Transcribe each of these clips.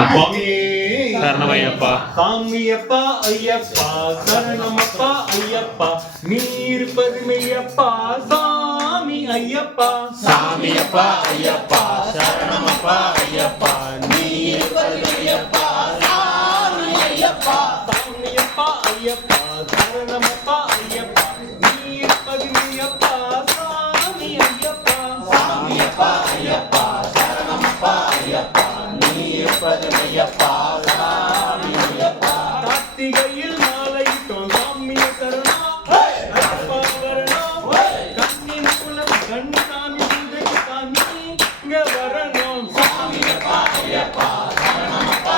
சுவாமி சரணமையப்பா. சாமியப்பா ஐயப்பா சரணமப்பா ஐயப்பா நீர் பதுமையப்பா சாமி ஐயப்பா சாமியப்பா ஐயப்பா சரணமப்பா ஐயப்பா நீர் பதுமையப்பா சாமி ஐயப்பா. சாமியப்பா ஐயப்பா சரணமப்பா ஐயப்பா நீர் பதுமையப்பா சாமி ஐயப்பா சாமியப்பா ஐயப்பா சரணமப்பா ஐயப்பா நீர் பதுமையப்பா சாமி ஐயப்பா. கார்த்திகையில் மாலையிட்டோம் சாமிய சரணம் ஐயப்பா வரணும் கண்ணின் குலம் கண்ணி சாமி பூஜைக்கு சாமி இங்க வரணும் சாமியப்பா ஐயப்பா சரணமப்பா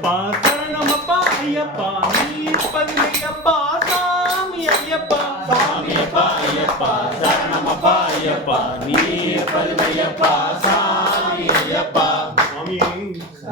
ஐயப்பா சரணமப்பா ஐயப்பா நீ இருப்பது மெய்யப்பா சாமி ஐயப்பா சாமியப்பா ஐயப்பா சரணமப்பா ஐயப்பா நீ இருப்பது மெய்யப்பா சாமி ஐயப்பா